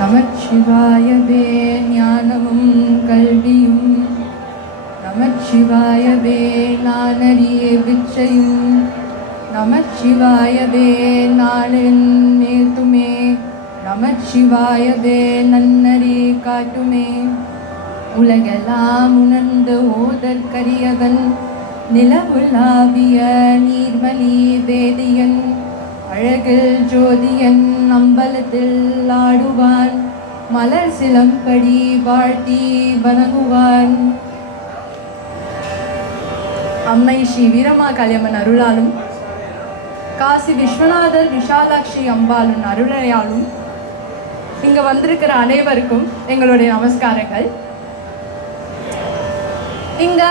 நமச்சிவாயவே ஞானமும் கல்வியும். நமச்சிவாயவே நானறிய விச்சையும் நமச்சிவாயவே நாளின் நேர்த்துமே. நமச்சிவாயவே நன்னறி காட்டுமே. உலகெல்லாம் உணர்ந்து ஓதற்கரியவன் நிலவுலாவிய நீர்வழி வேதியன். அழகில் ஜோதியன் அம்பலத்தில் ஆடுவான். மலர் சிலம்படி வாழ்த்தி வணங்குவான். அம்மை ஸ்ரீ வீரமா கல்யம்மன் அருளாலும் காசி விஸ்வநாதர் விஷாலாட்சி அம்பாளின் அருளையாலும் இங்கே வந்திருக்கிற அனைவருக்கும் எங்களுடைய நமஸ்காரங்கள். இங்கே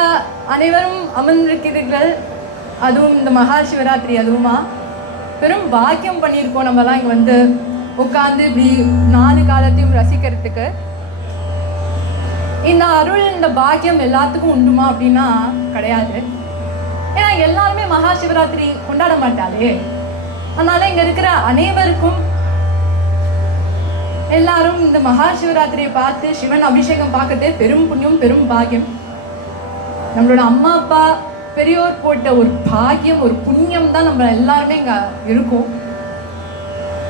அனைவரும் அமர்ந்திருக்கிறீர்கள். அதுவும் இந்த மகா சிவராத்திரி அதுவுமா? பெரும் பாக்கியம் பண்ணியிருக்கோம் நம்மலாம் இங்கே வந்து உட்காந்து இப்படி நாலு காலத்தையும் ரசிக்கிறதுக்கு. இந்த அருள் இந்த பாக்கியம் எல்லாத்துக்கும் உண்டுமா அப்படின்னா கிடையாது. ஏன்னா எல்லாருமே மகா சிவராத்திரி கொண்டாட மாட்டாளே. அதனால இங்க இருக்கிற அனைவருக்கும் எல்லாரும் இந்த மகா சிவராத்திரியை பார்த்து சிவன் அபிஷேகம் பார்க்கறதே பெரும் புண்ணியம் பெரும் பாக்கியம். நம்மளோட அம்மா அப்பா பெரியோர் போட்ட ஒரு பாக்கியம் ஒரு புண்ணியம் தான் நம்ம எல்லாருமே இங்க இருக்கோம்.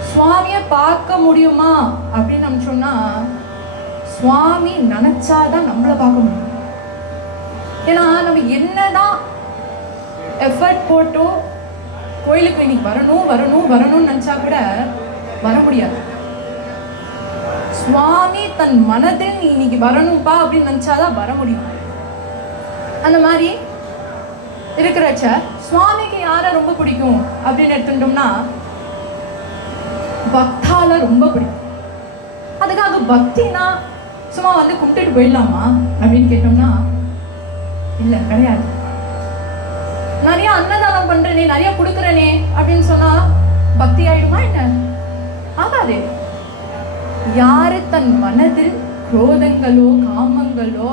சுவாமியை பார்க்க முடியுமா அப்படின்னு நம்ம சொன்னா சுவாமி நினைச்சாதான் நம்மளை பார்க்க முடியும். ஏன்னா நம்ம என்னதான் எஃபர்ட் போட்டோ கோயிலுக்கு இன்னைக்கு வரணும் வரணும் வரணும்னு நினைச்சா கூட வர முடியாது. சுவாமி தன் மனதில் நீ இன்னைக்கு வரணும்ப்பா அப்படின்னு நினைச்சாதான் வர முடியும். அந்த மாதிரி இருக்கிறச்ச சுவாமிக்கு யாரை ரொம்ப பிடிக்கும் அப்படின்னு எடுத்துட்டோம்னா பக்தால ரொம்ப பிடிக்கும். அதுக்காக பக்தினா சும்மா வந்து கும்பிட்டுட்டு போயிடலாமா அப்படின்னு கேட்டோம்னா இல்லை கிடையாது. நிறைய அன்னதானம் பண்றேனே நிறைய கொடுக்குறேனே அப்படின்னு சொன்னா பக்தி ஆயிடுமா என்ன? ஆகாதே. யாரு தன் மனதில் குரோதங்களோ காமங்களோ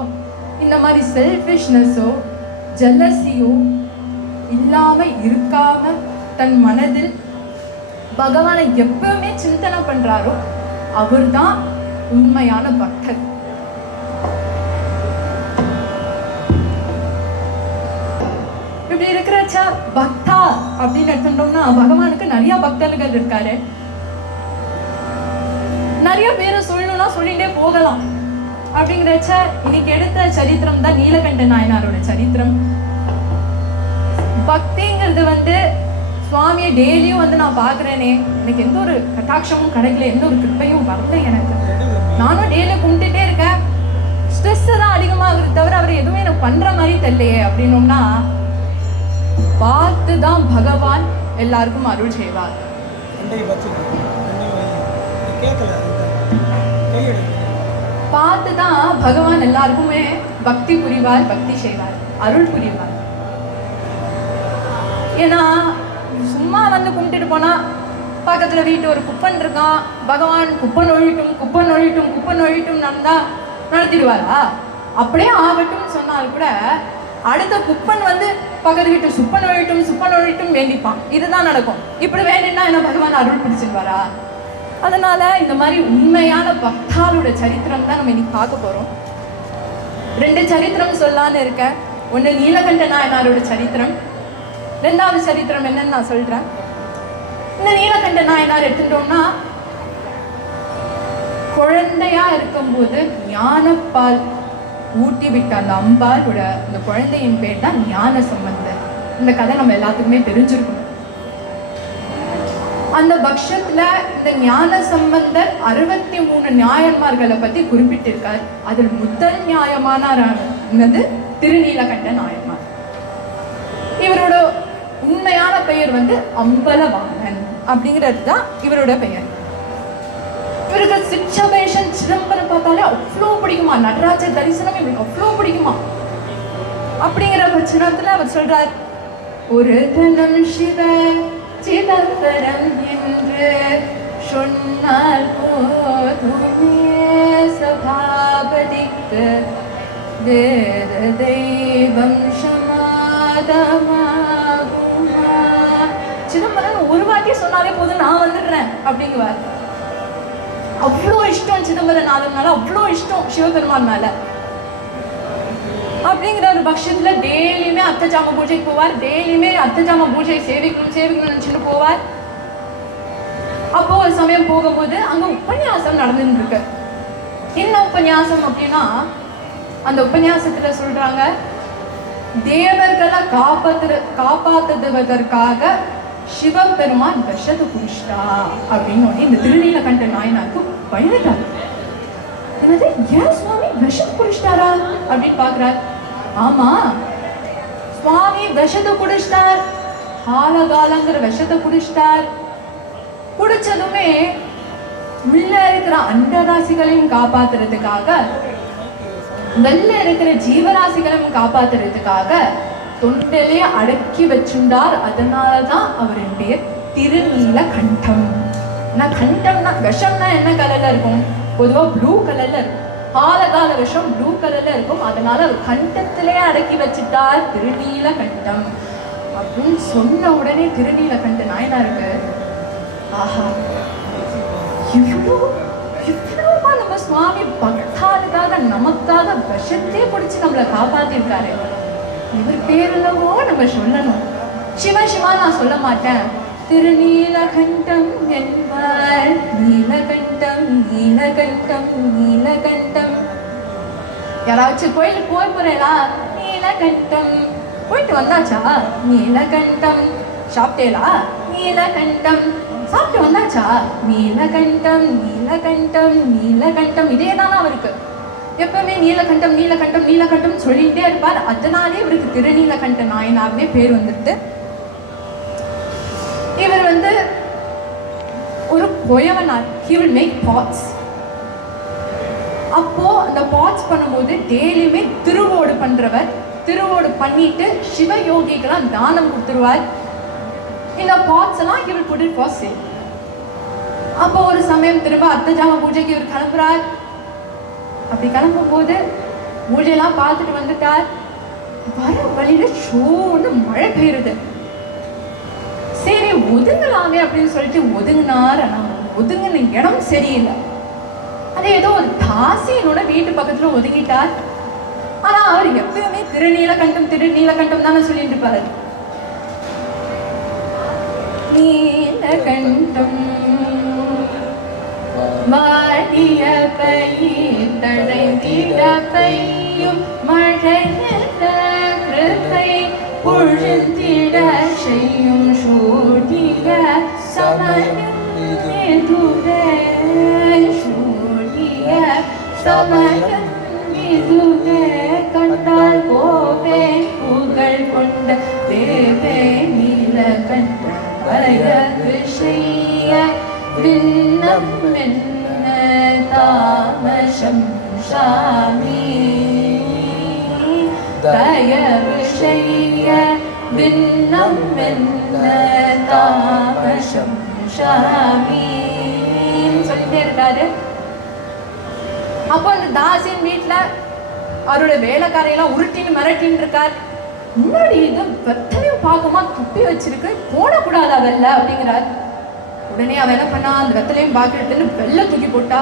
இந்த மாதிரி செல்ஃபிஷ்னஸோ ஜெல்லசியோ இல்லாம இருக்காம தன் மனதில் பகவானை எப்பவுமே சிந்தனை பண்றாரோ அவர்தான் உண்மையான பக்தர். இப்படி இருக்கிறச்ச? பக்தா அப்படின்னு எடுத்துட்டோம்னா பகவானுக்கு நிறைய பக்தர்கள் இருக்காரு. நிறைய பேரை சொல்லணும்னா சொல்லிட்டே போகலாம். அப்படிங்கிறச்ச இதுக்கு எடுத்த சரித்திரம் தான் நீலகண்ட நாயனாரோட சரித்திரம். பக்திங்கிறது வந்து சுவாமியை டெய்லியும் வந்து நான் பார்க்குறேனே. எனக்கு எந்த ஒரு கட்டாட்சமும் கிடைக்கல எந்த ஒரு கிருப்பையும் வரல எனக்கு. நானும் டெய்லியும் கும்பிட்டுட்டே இருக்கேன். ஸ்ட்ரெஸ் தான் அதிகமாகிறது தவிர அவர் எதுவுமே எனக்கு பண்ணுற மாதிரி தெரியலையே அப்படின்னோம்னா பார்த்து தான் பகவான் எல்லாருக்கும் அருள் செய்வார். கேட்கல பார்த்து தான் பகவான் எல்லாருக்குமே பக்தி புரிவார் பக்தி செய்வார் அருள் புரிவார். ஏன்னா சும்மா வந்து கும்பிட்டுட்டு போனா பக்கத்துல வீட்டு ஒரு குப்பன் இருக்கான் பகவான் குப்பன் ஒழிட்டும் குப்பன் ஒழிட்டும் குப்பன் ஒழிட்டும் நடந்தா நடத்திடுவாரா? அப்படியே ஆகட்டும்னு சொன்னால் கூட அடுத்த குப்பன் வந்து பக்கத்து வீட்டு சுப்பன் ஒழிட்டும் சுப்பன் ஒழிட்டும் வேண்டிப்பான். இதுதான் நடக்கும். இப்படி வேணும்னா என்ன பகவான் அருள் பிடிச்சிருவாரா அதனால இந்த மாதிரி உண்மையான பக்தாலோட சரித்திரம் தான் நம்ம இன்னைக்கு பார்க்க போறோம். ரெண்டு சரித்திரம் சொல்லான்னு இருக்கேன். ஒன்று நீலகண்ட நாயனாரோட சரித்திரம். ரெண்டாவது சரித்திரம் என்னன்னு நான் சொல்றேன். இந்த நீலகண்ட நாயனார் எடுத்துட்டோம்னா குழந்தையா இருக்கும்போது ஞானப்பால் ஊட்டி விட்ட அந்த அம்பாலோட அந்த குழந்தையின் பேர் தான் ஞான சம்பந்தர் இந்த கதை நம்ம எல்லாத்துக்குமே தெரிஞ்சிருக்கணும். அந்த பக்ஷத்துல இந்த ஞான சம்பந்தர் அறுபத்தி மூணு நியாயன்மார்களை பத்தி குறிப்பிட்டிருக்கார். அதில் முதல் நியாயமானது திருநீலகண்ட நாயன்மார். இவரோட உண்மையான பெயர் வந்து அம்பலவாணன் அப்படிங்கிறது தான் இவரோட பெயர். இவருக்கு சிச்சபேஷன் சிதம்பரம் பார்த்தாலே அவ்வளோ பிடிக்குமா? நடராஜர் தரிசனம் இவருக்கு அவ்வளோ பிடிக்குமா? அப்படிங்கிற பட்சணத்துல அவர் சொல்றார் ஒரு தனம் சிவ சிதம்பரம் என்று சொன்னால் போதுமே சபாபதிக்கு வேற தெய்வம் சமாதமாகுமா சிதம்பரம் ஒரு வாட்டி சொன்னாலே போதும் நான் வந்துடுறேன் அப்படிங்குவார். அவ்வளோ இஷ்டம் சிதம்பரநாதன் மேலே அவ்வளோ இஷ்டம் சிவபெருமான் மேலே. அப்படிங்கிற ஒரு பட்சத்தில் டெய்லியுமே அத்தை ஜாம பூஜைக்கு போவார். டெய்லியுமே அத்தை ஜாம பூஜை சேவிக்கணும் சேவிக்கணும்னு நினைச்சிட்டு போவார். அப்போ ஒரு சமயம் போகும்போது அங்கே உபன்யாசம் நடந்துருக்கு என்ன உபன்யாசம் அப்படின்னா அந்த உபன்யாசத்தில் சொல்கிறாங்க தேவர்களை காப்பாத்துற காப்பாத்துவதற்காக சிவபெருமான் விஷது குடிச்சிட்டா அப்படின்னு உடனே இந்த திருநீலகண்ட நாயனாக்கு பயந்துட்டாரு என்னது? ஏன் சுவாமி விஷம் குடிச்சிட்டாரா அப்படின்னு பார்க்குறாரு ஆமா. சுவாமி விஷத்தை குடிச்சிட்டார். ஆலகாலங்கிற விஷத்தை குடிச்சிட்டார். குடிச்சதுமே உள்ள இருக்கிற அண்டராசிகளையும் காப்பாத்துறதுக்காக வெளில இருக்கிற ஜீவராசிகளையும் காப்பாத்துறதுக்காக தொண்டிலே அடக்கி வச்சுண்டார். அதனாலதான் அவரின் பேர் திருநீல கண்டம். நான் கண்டம்னா விஷம்னா என்ன கலர்ல இருக்கும்? பொதுவா ப்ளூ கலர்ல இருக்கும். பாலகால விஷம் ப்ளூ கலர்ல இருக்கும். அதனால அவர் கண்டத்திலே அடக்கி வச்சுட்டார் திருநீல கண்டம். அப்படின்னு சொன்ன உடனே திருநீல கண்ட நாயனாருக்கு ஆஹா. இவ்வளோ இவ்வளோமா நம்ம சுவாமி பக்தாளுக்காக நமக்காக விஷத்தே பிடிச்சி நம்மளை காப்பாத்திருக்காரு. இவர் பேருலவோ நம்ம சொல்லணும். சிவ சிவா நான் சொல்ல மாட்டேன். திருநீலகண்டம் என்பார். நீலகண்டம் நீலகண்டம் நீலகண்டம். யாராச்சும் கோயிலுக்கு போய் போறேனா நீலகண்டம். போயிட்டு வந்தாச்சா? நீலகண்டம். சாப்பிட்டேலா நீலகண்டம். சாப்பிட்டு வந்தாச்சா? நீலகண்டம் நீலகண்டம் நீலகண்டம். இதே தானா அவருக்கு. எப்பவுமே நீலகண்டம் நீலகண்டம் நீலகண்டம் சொல்லிகிட்டே இருப்பார். அதனாலே இவருக்கு திருநீலகண்ட நாயனாகவே பேர் வந்துடுது இவர் வந்து ஒரு பொயவனார் ஹி வில் மேக் பாட்ஸ் அப்போ அந்த பாட்ஸ் பண்ணும்போது டெய்லியுமே திருவோடு பண்றவர். திருவோடு பண்ணிட்டு சிவ யோகிக்கெல்லாம் தானம் கொடுத்துருவார். இந்த பாட்ஸ் எல்லாம் இவர் கூட்டிட்டு இட் சேல் அப்போ ஒரு சமயம் திரும்ப அர்த்தஜாம பூஜைக்கு இவர் கிளம்புறார். அப்படி கிளம்பும் போது பூஜையெல்லாம் பார்த்துட்டு வந்துட்டார். வர வழியில ஷோன்னு மழை பெய்யுறது சரி ஒதுங்கலாமே அப்படின்னு சொல்லிட்டு ஒதுங்கினார். ஆனா ஒதுங்கின இடம் சரியில்லை. அது ஏதோ ஒரு தாசியனோட வீட்டு பக்கத்துல ஒதுங்கிட்டார். ஆனா அவர் எப்பயுமே திருநீலகண்டம் திருநீலகண்டம் தானே சொல்லிட்டு இருப்பாரு. நீலகண்டம் வாடிய பை தடை தீட பை. இதுவே சூடிய சமயம் இதுவே கண்டால் கோவே புகழ் கொண்ட தேவே நீலகண்ட வயது செய்ய விண்ணம் என்ன தாமசம் சாமி தயவு செய்ய இருக்காரு அப்போ அந்த தாசின் வீட்டுல அவரோட வேலைக்காரையெல்லாம் உருட்டின்னு மிரட்டின்னு இருக்கார். முன்னாடி இது வெத்தலையும் பாகமா துப்பி வச்சிருக்கு. போடக்கூடாது வெள்ள அப்படிங்கிறார். உடனே அவன் என்ன பண்ணா அந்த வெத்தலையும் பாக்கு வெள்ளை வெள்ள தூக்கி போட்டா.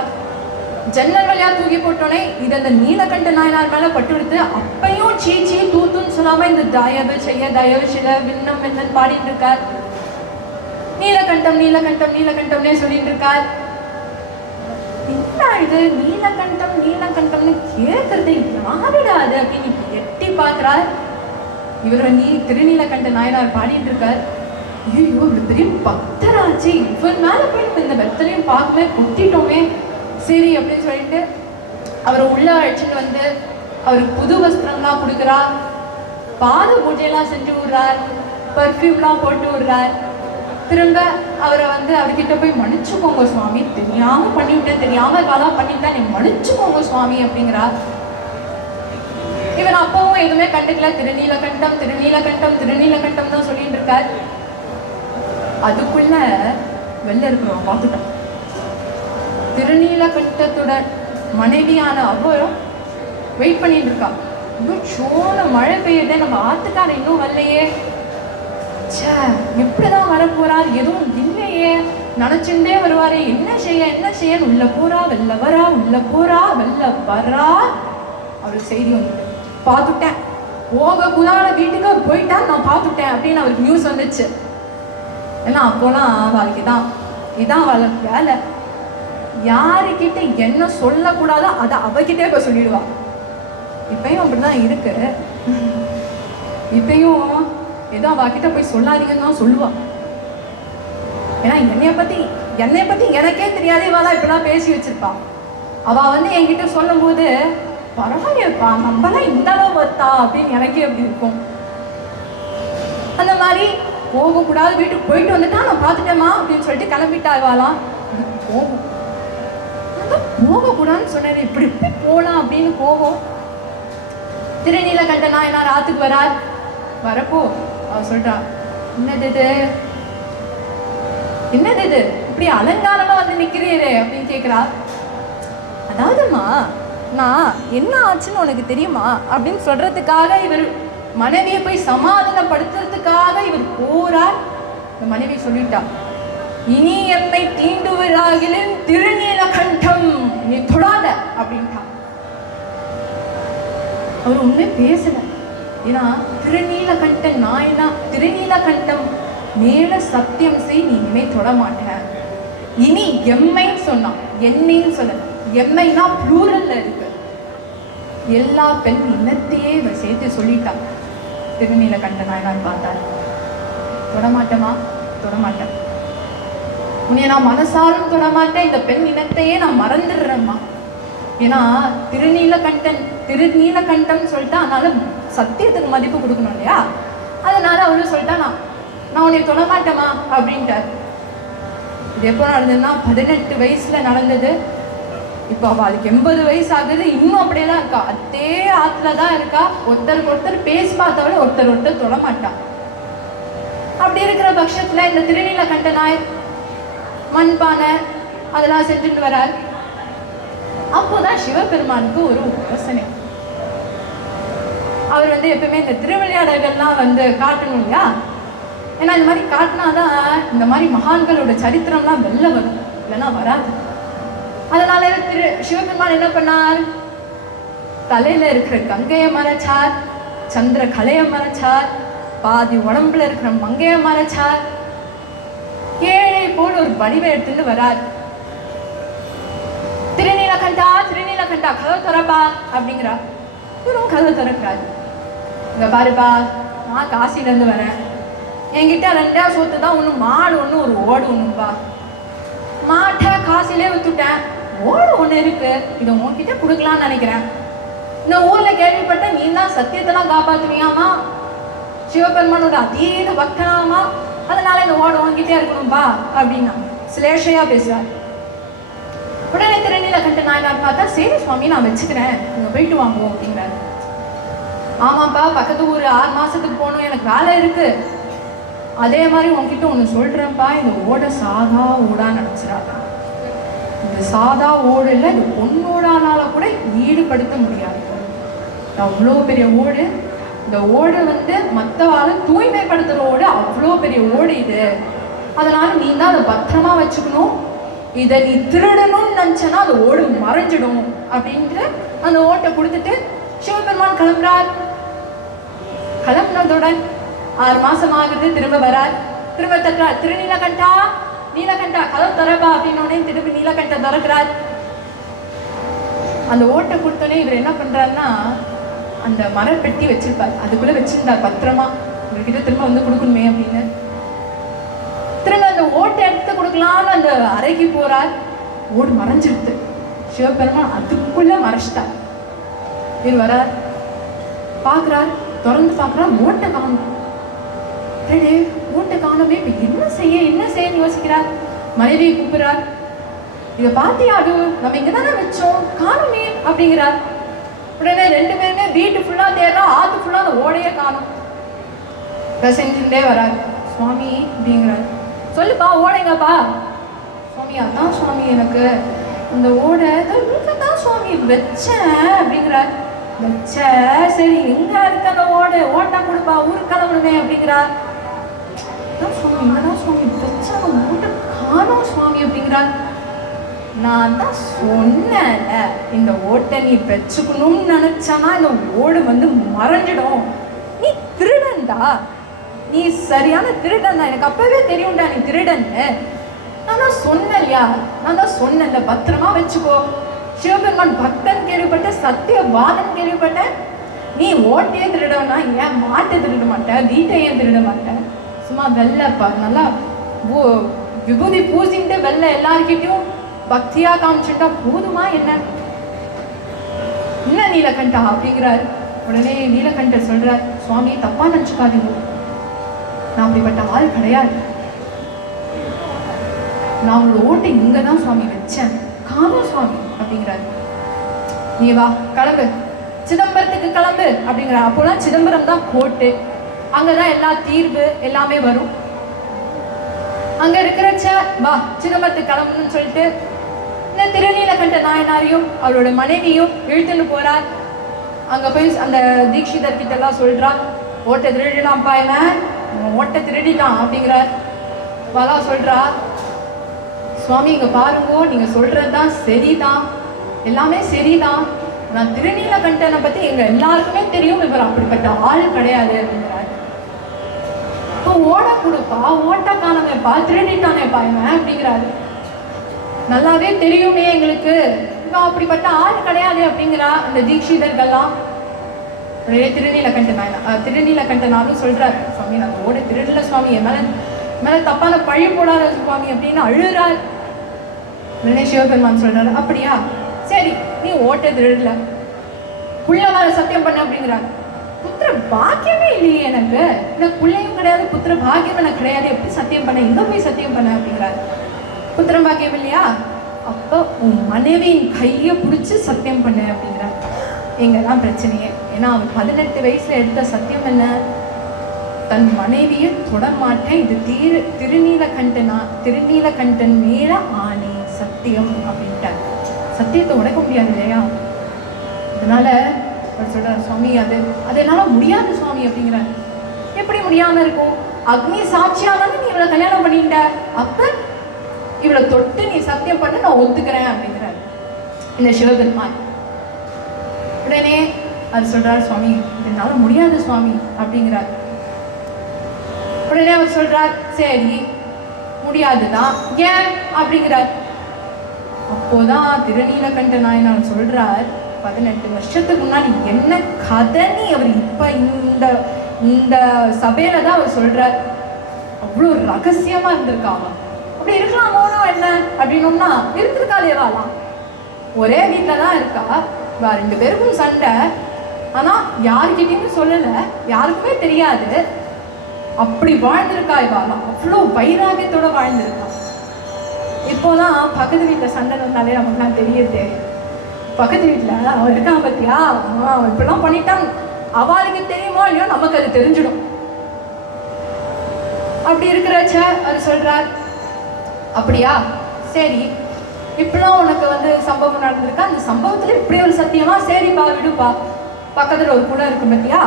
ஜன்னல் வழியா தூக்கி போட்டோன்னே இது அந்த நீலகண்ட நாயனார் மேல பட்டு விடுத்து அப்பையும் சீச்சி தூத்துன்னு சொல்லாம இந்த தயவு செய்ய தயவு செய்ய விண்ணம் என்னன்னு பாடிட்டு இருக்கார். நீலகண்டம் நீலகண்டம் நீலகண்டம்னே சொல்லிட்டு இருக்கார். என்ன இது? நீலகண்டம் நீலகண்டம்னு கேட்கறது யாருடா அது அப்படின்னு எட்டி பார்க்கறார். இவர் நீ திருநீலகண்ட நாயனார் பாடிட்டு இருக்கார். ஐயோ இவர் பெரிய பக்தராச்சு. இவன் மேலே போய் இந்த பக்தரையும் பார்க்கவே கொத்திட்டோமே சரி அப்படின்னு சொல்லிட்டு அவரை உள்ள அழைச்சிட்டு வந்து அவருக்கு புது வஸ்திரம்லாம் கொடுக்குறா பாத பூஜையெல்லாம் செஞ்சு விடுறார். பர்ஃப்யூம்லாம் போட்டு விடுறார். திரும்ப அவரை வந்து அவர்கிட்ட போய் மன்னிச்சுக்கோங்க சுவாமி. தெரியாமல் பண்ணிவிட்டேன் தெரியாமல் காலம் பண்ணிவிட்டேன் நீ மன்னிச்சுக்கோங்க சுவாமி அப்படிங்கிறா. இவன் அப்பவும் எதுவுமே கண்டுக்கல. திருநீலகண்டம் திருநீலகண்டம் திருநீலகண்டம் தான் சொல்லிட்டு இருக்கார். அதுக்குள்ள வெளில இருக்கிறவன் பார்த்துட்டான். திருநீலகண்டத்தோட மனைவியான அவரும் வெயிட் பண்ணிட்டு இருக்கா. இன்னும் சோழ மழை பெய்யுதே. நம்ம ஆத்துக்கார இன்னும் வரலையே. ச்சே எப்படிதான் வரப்போறார்? எதுவும் இல்லையே. நினைச்சுட்டே வருவாரு. என்ன செய்ய என்ன செய்ய உள்ள போறா வெளில வரா உள்ள போறா வெளில வரா? அவருக்கு செய்தி வந்துட்டு பார்த்துட்டேன். போக குதான வீட்டுக்கு போயிட்டா நான் பார்த்துட்டேன் அப்படின்னு அவருக்கு நியூஸ் வந்துச்சு. ஏன்னா அப்போலாம் வாழ்க்கை தான். இதான் அவளுக்கு வேலை. யாருக்கிட்ட என்ன சொல்லக்கூடாதோ அதை அவகிட்டே போய் சொல்லிடுவா. இப்பயும் அப்படிதான் இருக்கு. இப்பயும் ஏதோ அவகிட்ட போய் சொல்லாதீங்கன்னு தான் சொல்லுவா. ஏன்னா என்னைய பத்தி என்னை பத்தி எனக்கே தெரியாத இவெல்லாம் இப்படிலாம் பேசி வச்சிருப்பா. அவ வந்து என்கிட்ட சொல்லும்போது பரவாயில்லப்பா நம்மளாம் இந்த அளவு வத்தா அப்படின்னு எனக்கே அப்படி இருக்கும். அந்த மாதிரி போகக்கூடாது வீட்டுக்கு போயிட்டு வந்துட்டா நான் பார்த்துட்டேம்மா அப்படின்னு சொல்லிட்டு கிளம்பிட்டா இவாளாம் போகும். போகக்கூடாதுன்னு சொன்னேன் இப்படி இப்படி போகலாம் அப்படின்னு போகும். திருநீலகண்டனா என்ன ஆத்துக்கு வரார். வரப்போ அவ சொல்றா என்னது இது? என்னது இது? இப்படி அலங்காரமாக வந்து நிற்கிறீரே அப்படின்னு கேட்குறா அதாவதுமா நான் என்ன ஆச்சுன்னு உனக்கு தெரியுமா? அப்படின்னு சொல்றதுக்காக இவர் மனைவியை போய் சமாதானப்படுத்துறதுக்காக இவர் போறார். இந்த மனைவி சொல்லிட்டா இனி எம்மை திருநீல திருநீலகண்டம் நீ தொடாத அப்படின்ட்டா. அவர் உண்மை பேசலை. ஏன்னா திருநீலகண்டன் நாயனா திருநீலகண்டம் மேல சத்தியம் செய் நீ இனிமே தொட மாட்ட இனி எம்மைன்னு சொன்னான். என்னைன்னு சொல்லல. எம்மைனா ப்ளூரல்ல இருக்கு. எல்லா பெண் இனத்தையே இவ சேர்த்து சொல்லிட்டா. திருநீலகண்ட நாயனான் பார்த்தார். தொடமாட்டமா? தொடமாட்டேன் உன்னை நான் மனசாலும் தொடமாட்டேன். இந்த பெண் இனத்தையே நான் மறந்துடுறேம்மா. ஏன்னா திருநீலகண்டன் திருநீலகண்டம் சொல்லிட்டா அதனால சத்தியத்துக்கு மதிப்பு கொடுக்கணும் இல்லையா? அதனால அவரு சொல்லிட்டா நான் நான் உன்னை தொட மாட்டேமா அப்படின்ட்டார். இது எப்போ நடந்ததுன்னா பதினெட்டு வயசுல நடந்தது. இப்போ அவள் அதுக்கு எண்பது வயசு ஆகுது. இன்னும் அப்படியே தான் இருக்கா? அதே ஆற்றுல தான் இருக்கா. ஒருத்தருக்கு ஒருத்தர் பேசி பார்த்தவளை ஒருத்தர் ஒருத்தர் தொட அப்படி இருக்கிற பட்சத்தில் இந்த திருநீலகண்ட நாயர் மண்பானை அதெல்லாம் செஞ்சுட்டு வரார். அப்போதான் சிவபெருமானுக்கு ஒரு யோசனை அவர் வந்து எப்பவுமே இந்த திருவிளையாடல்கள்லாம் வந்து காட்டணும் இல்லையா? ஏன்னா இந்த மாதிரி காட்டினாதான் இந்த மாதிரி மகான்களோட சரித்திரம்லாம் வெளில வரும். இல்லைன்னா வராது. அதனால திரு சிவபெருமான் என்ன பண்ணார்? தலையில இருக்கிற கங்கையை மறைச்சார் சந்திர கலையை மறைச்சார் பாதி உடம்புல இருக்கிற மங்கையை மறைச்சார். ஏழை போல் ஒரு வடிவை எடுத்துட்டு வரார். திருநீலகண்டா திருநீலகண்டா கதை திறப்பா அப்படிங்கிறா இவரும் கதை திறக்கிறாரு. இங்க பாருப்பா நான் காசிலேருந்து வரேன் என்கிட்ட ரெண்டா சொத்து தான் ஒன்று மாடு ஒன்று ஒரு ஓடு ஒன்றுப்பா மாட்டை காசிலே விற்றுட்டேன் ஓடு ஒன்று இருக்கு. இதை உன்கிட்ட கொடுக்கலான்னு நினைக்கிறேன். இந்த ஊரில் கேள்விப்பட்ட நீ தான் சத்தியத்தெல்லாம் காப்பாற்றுவியாமா சிவபெருமானோட அதீத பக்தனாமா? அதனால இந்த ஓடு உன்கிட்டே இருக்கணும்பா அப்படின்னா. சிலேஷையாக பேசுவார் உடனே திருநீலகண்ட நாயனார் பார்த்தா சரி சுவாமி நான் வச்சுக்கிறேன். நீங்கள் போயிட்டு வாங்குவோம் அப்படிங்கிறாரு. ஆமாப்பா பக்கத்து ஊர் ஆறு மாதத்துக்கு போகணும் எனக்கு வேலை இருக்கு. அதே மாதிரி உன்கிட்ட ஒன்று சொல்கிறேன்ப்பா இந்த ஓட சாதா ஓடா நினைச்சிடாத. இந்த சாதா ஓடு இல்லை இந்த பொண்ணோடானால கூட ஈடுபடுத்த முடியாது. அவ்வளோ பெரிய ஓடு. இந்த ஓடு வந்து மற்றவால தூய்மைப்படுத்துகிற ஓடு அவ்வளோ பெரிய ஓடு இது. அதனால் நீ தான் அதை பத்திரமா வச்சுக்கணும். இதை நீ திருடணும்னு நினச்சேன்னா அந்த ஓடு மறைஞ்சிடும் அப்படின்ட்டு அந்த ஓட்டை கொடுத்துட்டு சிவபெருமான் கிளம்புறார். கிளம்புனதுடன் ஆறு மாசம் ஆகுது திரும்ப வரார். திரும்ப தட்டுறார் திருநீலகண்டா நீலகண்டா கதவு திறப்பா அப்படின்னு திரும்பி நீலகண்டா திறக்கிறார். அந்த ஓட்டை கொடுத்தோடனே இவர் என்ன பண்றாருன்னா அந்த மரப்பெட்டி வச்சிருப்பார். அதுக்குள்ள வச்சிருந்தார் பத்திரமா. இவர்கிட்ட திரும்ப வந்து கொடுக்கணுமே அப்படின்னு. திரும்ப அந்த ஓட்டை எடுத்து கொடுக்கலாம்னு அந்த அறைக்கு போறார். ஓடு மறைஞ்சிருத்து சிவபெருமான் அதுக்குள்ள மறைச்சிட்டார். இவர் வரார். பார்க்குறார். திறந்து பார்க்குறார் ஓட்டை காணும். அடடே ஓட்டை காணுமே இப்போ என்ன செய்ய என்ன செய்யன்னு யோசிக்கிறார் மனைவியை கூப்பிடுறார். இதை பார்த்தியா அது? நம்ம இங்கே தானே வச்சோம் காணுமே அப்படிங்கிறார். உடனே ரெண்டு பேருமே வீட்டு ஃபுல்லாக தேடுறா ஆத்து ஃபுல்லாக அந்த ஓடையே காணும். செஞ்சுட்டே வராரு. சுவாமி அப்படிங்கிறார். சொல்லுப்பா ஓடைங்கப்பா. சுவாமி அதான் சுவாமி எனக்கு. இந்த ஓடை தான் சுவாமி வச்சேன் அப்படிங்கிறார். வச்ச சரி எங்க இருக்கு அந்த ஓடு? ஓட்டா கொடுப்பா ஊருக்கு கிளம்பணுமே அப்படிங்கிறார். சுவாமி இங்கே தான் சுவாமி. பிரச்சனை அந்த காணும் சுவாமி அப்படிங்கிறார். நான் தான் சொன்னேன்ல இந்த ஓட்டை நீ வச்சுக்கணும்னு நினைச்சானா இந்த ஓடு வந்து மறைஞ்சிடும். நீ திருடன்டா. நீ சரியான திருடன் தான் எனக்கு அப்பவே தெரியும்டா நீ திருடன்னு. நான் தான் சொன்னேன் இல்லையா நான் தான் சொன்னேன் பத்திரமா வச்சுக்கோ. சிவபெருமான் பக்தன் கேள்விப்பட்டேன் சத்தியவாதன் கேள்விப்பட்டேன் நீ ஓட்டையே திருடனா ஏன் மாட்டை திருட மாட்டேன் வீட்டையே திருட மாட்டேன் சும்மா வெள்ளைப்பா நல்லா விபூதி பூசிட்டு வெள்ளை எல்லார்கிட்டயும் பக்தியா காமிச்சுட்டா போதுமா என்ன? என்ன நீலகண்டா? அப்படிங்கிறார். உடனே நீலகண்டர் சொல்றார் சுவாமி தப்பா நினச்சிக்காதீங்க. நான் அப்படிப்பட்ட ஆள் கிடையாது. நான் உங்களோட ஓட்டை இங்கே தான் சுவாமி வச்சேன். காணோம் சுவாமி. அப்படிங்கிறாரு. நீ வா கிளம்பு. சிதம்பரத்துக்கு கிளம்பு அப்படிங்கிறார் அப்போலாம் சிதம்பரம் தான் கோர்ட்டு அங்கதான் எல்லா தீர்வு எல்லாமே வரும். அங்க இருக்கிறச்ச வா சிதம்பரத்துக்கு கிளம்புன்னு சொல்லிட்டு இந்த திருநீலகண்ட நாயனாரையும் அவரோட மனைவியும் இழுத்துன்னு போறார். அங்க போய் அந்த தீட்சிதர் கிட்ட எல்லாம் சொல்றா ஓட்டை திருடினான்ப்பா என்ன? இவன் ஓட்டை திருடிட்டான் அப்படிங்கிறார். வலா சொல்றா சுவாமி இங்க பாருங்கோ நீங்க சொல்றதுதான் சரிதான். எல்லாமே சரிதான். நான் திருநீலகண்டனை பத்தி எங்க எல்லாருக்குமே தெரியும். இவர் அப்படிப்பட்ட ஆள் கிடையாது அப்படிங்கிறார். இப்போ ஓட கொடுப்பா ஓட்ட காணமேப்பா திருடிட்டானேப்பா இவன் அப்படிங்கிறாரு. நல்லாவே தெரியுமே எங்களுக்கு. இவன் அப்படிப்பட்ட ஆள் கிடையாது அப்படிங்கிறா அந்த தீட்சிதர்கள்லாம். உடனே திருநீலகண்ட நாயனா திருநீலகண்டனாலும் சொல்றாரு. சுவாமி நான் ஓட திருடல சுவாமி என் மேலே மேல தப்பான பழி போடாத சுவாமி அப்படின்னு அழுறார். உடனே சிவபெருமான் சொல்றாரு அப்படியா? சரி நீ ஓட்ட திருடல. புள்ள வர சத்தியம் பண்ண அப்படிங்கிறார். புத்திர பாக்கியமே இல்லையே எனக்கு. எனக்கு பிள்ளையும் கிடையாது புத்திர பாக்கியம் எனக்கு கிடையாது. எப்படி சத்தியம் பண்ண? எங்க போய் சத்தியம் பண்ண அப்படிங்கிறாரு. புத்திரம் பாக்கியம் இல்லையா? அப்போ உன் மனைவியின் கையை பிடிச்சி சத்தியம் பண்ணு அப்படிங்கிறார். இங்க தான் பிரச்சனையே. ஏன்னா அவன் பதினெட்டு வயசுல எடுத்த சத்தியம் என்ன? தன் மனைவியை தொட மாட்டேன். இது தீரு திருநீலகண்டனா திருநீலகண்டன் மேல ஆணி சத்தியம் அப்படின்ட்டார். சத்தியத்தை உடைக்க முடியாது இல்லையா? அதனால அவர் சொல்றார் சுவாமி அது அது என்னால முடியாது சுவாமி அப்படிங்கிற எப்படி முடியாம இருக்கும்? அக்னி சாட்சியா தானே நீ இவளை கல்யாணம் பண்ணிட்ட அப்ப இவளை தொட்டு நீ சத்தியம் பண்ண நான் ஒத்துக்கிறேன் அப்படிங்கிறார். இந்த சிவபெருமான். உடனே அவர் சொல்றார் சுவாமி என்னால முடியாது சுவாமி அப்படிங்கிறார். உடனே அவர் சொல்றார் சரி முடியாதுதான் ஏன்? அப்படிங்கிறார். அப்போதான் திருநீலகண்ட நாயனார் சொல்றார் பதினெட்டு வருஷத்துக்கு முன்னாடி என்ன கதைன்னு அவர்? இப்ப இந்த இந்த சபையில தான் அவர் சொல்றார். அவ்வளோ ரகசியமா இருந்திருக்காங்க. அப்படி இருக்கலாமோனோ என்ன அப்படின்னோம்னா இருந்திருக்காளே வாலாம் ஒரே வீட்டில தான் இருக்கா ரெண்டு பேருக்கும் சண்டை. ஆனா யார்கிட்டயும் சொல்லல. யாருக்குமே தெரியாது. அப்படி வாழ்ந்திருக்கா இவாலாம் அவ்வளோ வைராகியத்தோட வாழ்ந்திருக்கா. இப்போலாம் பக்கத்து வீட்டில் சண்டை வந்தாலே நமக்குலாம் தெரியுது. பக்கத்து வீட்டில் அவன் இருக்கான் பத்தியா? அவன் இப்படிலாம் பண்ணிட்டான். அவளுக்கு தெரியுமோ இல்லையோ நமக்கு அது தெரிஞ்சிடும். அப்படி இருக்கிறச்ச அவர் சொல்கிறார் அப்படியா? சரி. இப்படிலாம் உனக்கு வந்து சம்பவம் நடந்திருக்கா? அந்த சம்பவத்தில் இப்படி ஒரு சத்தியமா? சரிப்பா விடுப்பா பக்கத்தில் ஒரு குளம் இருக்கு பார்த்தியா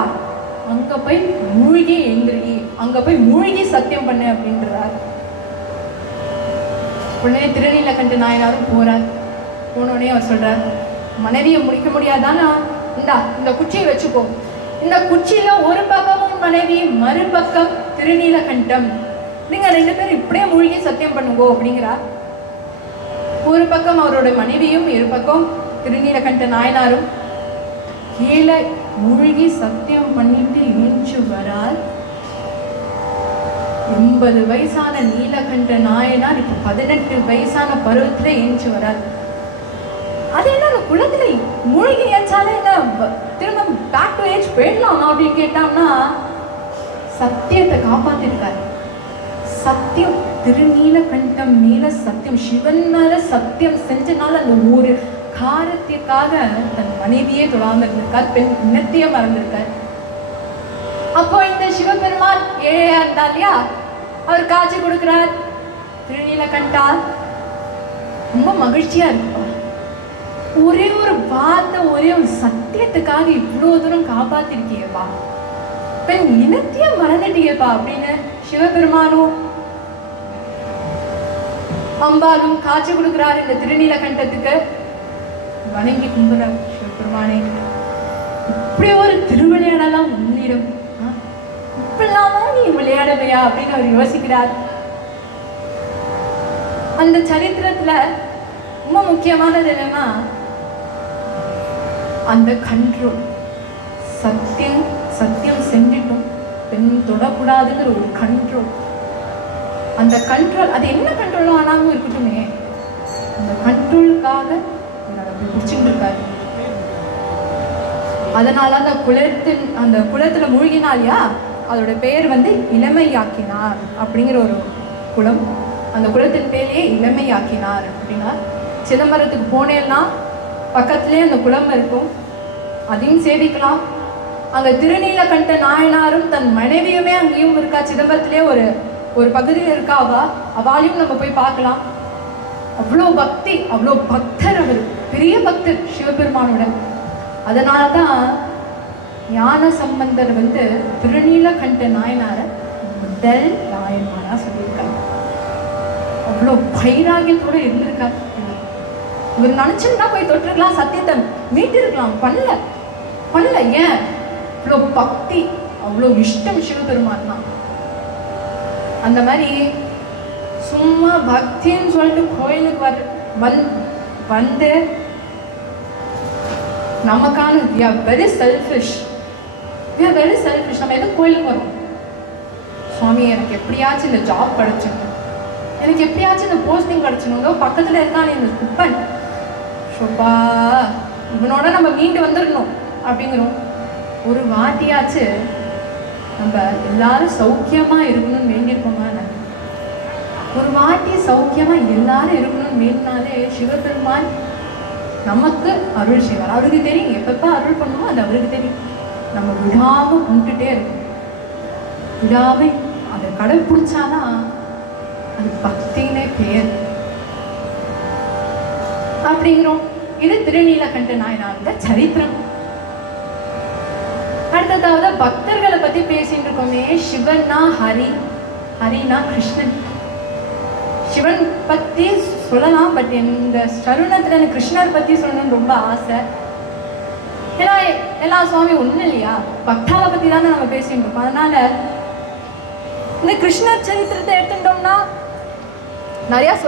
அங்கே போய் மூழ்கி எழுந்திரி அங்கே போய் மூழ்கி சத்தியம் பண்ணு அப்படின்றார். உடனே திருநீலகண்ட நாயனாரும் போகிறார் போனோடனே அவர் சொல்கிறார் மனைவியை முடிக்க முடியாதானா? இந்தா இந்த குச்சியை வச்சுக்கோ. இந்த குச்சியில் ஒரு பக்கமும் மனைவி மறுபக்கம் திருநீலகண்டம் நீங்கள் ரெண்டு பேரும் இப்படியே மூழ்கி சத்தியம் பண்ணுங்கோ அப்படிங்கிறார். ஒரு பக்கம் அவரோட மனைவியும் இரு பக்கம் திருநீலகண்ட நாயனாரும் கீழே மூழ்கி சத்தியம் பண்ணிட்டு இழிஞ்சு வரார். எண்பது வயசான நீலகண்ட நாயனார் இப்ப பதினெட்டு வயசான பருவத்துல ஏஞ்சி வரார். அது என்ன குளத்துல மூழ்கி ஏச்சாலே என்ன? திரும்ப பேக் டு ஏஜ் போயிடலாம் அப்படின்னு கேட்டான்னா சத்தியத்தை காப்பாத்திருக்காரு. சத்தியம் திருநீலகண்டம் மேல சத்தியம் சிவன் மேல சத்தியம் செஞ்சனால அந்த ஒரு காரத்திற்காக தன் மனைவியே தொடாம இருந்திருக்கார் பெண் இனத்தையே மறந்திருக்கார். அப்போ இந்த சிவபெருமான் ஏழையா இருந்தா இல்லையா அவர் காட்சி கொடுக்கிறார். திருநீலகண்டா ரொம்ப மகிழ்ச்சியா இருக்குப்பா. ஒரே ஒரு வார்த்தை ஒரே ஒரு சத்தியத்துக்காக இவ்வளோ தூரம் காப்பாத்திருக்கியப்பா. பெண் இனத்தையே மறந்துட்டீங்கப்பா அப்படின்னு சிவபெருமானும் அம்பாலும் காட்சி கொடுக்கிறார் இந்த திருநீலகண்டத்துக்கு. வணங்கி கும்பிடுறார் சிவபெருமானே இப்படி ஒரு திருவிளையாடலாம் உன்னிடம் இப்பெல்லாமா நீ விளையாடலையா அப்படின்னு அவர் யோசிக்கிறார். அந்த சரித்திரத்துல ரொம்ப முக்கியமானது என்னன்னா அந்த கண்ட்ரோல் சத்தியம் சத்தியம் செஞ்சிட்டோம் பெண் தொடக்கூடாதுங்கிற ஒரு கண்ட்ரோல். அந்த கண்ட்ரோல் அது என்ன கண்ட்ரோல் ஆனாலும் இருக்கட்டுமே அந்த கண்ட்ரோலுக்காக அப்படி பிடிச்சிட்டு இருக்காரு அதனால அந்த குளத்தின் அந்த குளத்துல மூழ்கினாலியா அதோட பேர் வந்து இளமையாக்கினார் அப்படிங்கிற ஒரு குளம். அந்த குளத்தின் பேரையே இளமையாக்கினார் அப்படின்னா சிதம்பரத்துக்கு போனேன்னா பக்கத்துலேயே அந்த குளம் இருக்கும். அதையும் சேவிக்கலாம் அங்கே திருநீலகண்ட நாயனாரும் தன் மனைவியுமே அங்கேயும் இருக்கா? சிதம்பரத்திலே ஒரு ஒரு பகுதியில் இருக்கா அவா? அவாளையும் நம்ம போய் பார்க்கலாம். அவ்வளோ பக்தி அவ்வளோ பக்தர் அவர். பெரிய பக்தர் சிவபெருமானோட. அதனால தான் ஞான சம்பந்தர் வந்து திருநீலகண்ட நாயனார முதல் நாயன்மாரா சொல்லியிருக்காங்க அவ்வளோ வைராகியத்தோட இருந்திருக்காரு. இவர் நினச்சிருந்தா போய் தொட்டிருக்கலாம் சத்தியத்தை மீட்டிருக்கலாம். பண்ணல. பண்ணல. ஏன்? இவ்வளோ பக்தி அவ்வளோ இஷ்டம் சிவபெருமான் தான் அந்த மாதிரி சும்மா பக்தின்னு சொல்லிட்டு கோயிலுக்கு வர வந் வந்து நமக்கான we are very selfish we are very selfish நம்ம எதுவும் கோயிலுக்கு வரும். சுவாமி எனக்கு எப்படியாச்சும் இந்த ஜாப் கிடைச்சிடணும் எனக்கு எப்படியாச்சும் இந்த போஸ்டிங் கிடைச்சிடணுங்க பக்கத்தில் இருக்கான் இந்த குப்பன். ஷோப்பா இவனோட நம்ம மீண்டு வந்துடணும் அப்படிங்கிறோம். ஒரு வாட்டியாச்சு நம்ம எல்லாரும் சௌக்கியமாக இருக்கணும்னு வேண்டியிருப்போமா ஒரு வாட்டி சௌக்கியமாக எல்லாரும் இருக்கணும்னு வேண்டினாலே சிவபெருமான் நமக்கு அருள் செய்வார். அவருக்கு தெரியும் எப்பப்போ அருள் பண்ணுமோ அது அவருக்கு தெரியும். நம்ம விடாம கும்பிட்டுட்டே இருக்கணும் விடாமல் அதை கடைப்பிடிச்சாதான் அது பக்தினே பெயர். அப்படிங்கிறோம். இது திருநீலகண்ட நாயனார்ந்த சரித்திரம். அடுத்ததாவது பக்தர்களை பத்தி பேசிட்டு இருக்கோமே. சிவன்னா ஹரி ஹரினா கிருஷ்ணன். சிவன் பத்தி சொல்லலாம் பட் இந்த சருணத்துல எனக்கு கிருஷ்ணர் பத்தி சொல்லணும்னு ரொம்ப ஆசை. ஏன்னா எல்லா சுவாமி ஒண்ணும் இல்லையா பக்தாவை பத்தி தானே நம்ம பேசிட்டு இருக்கோம் அதனால இந்த கிருஷ்ணர் சரித்திரத்தை எடுத்துட்டோம்னா நிறைய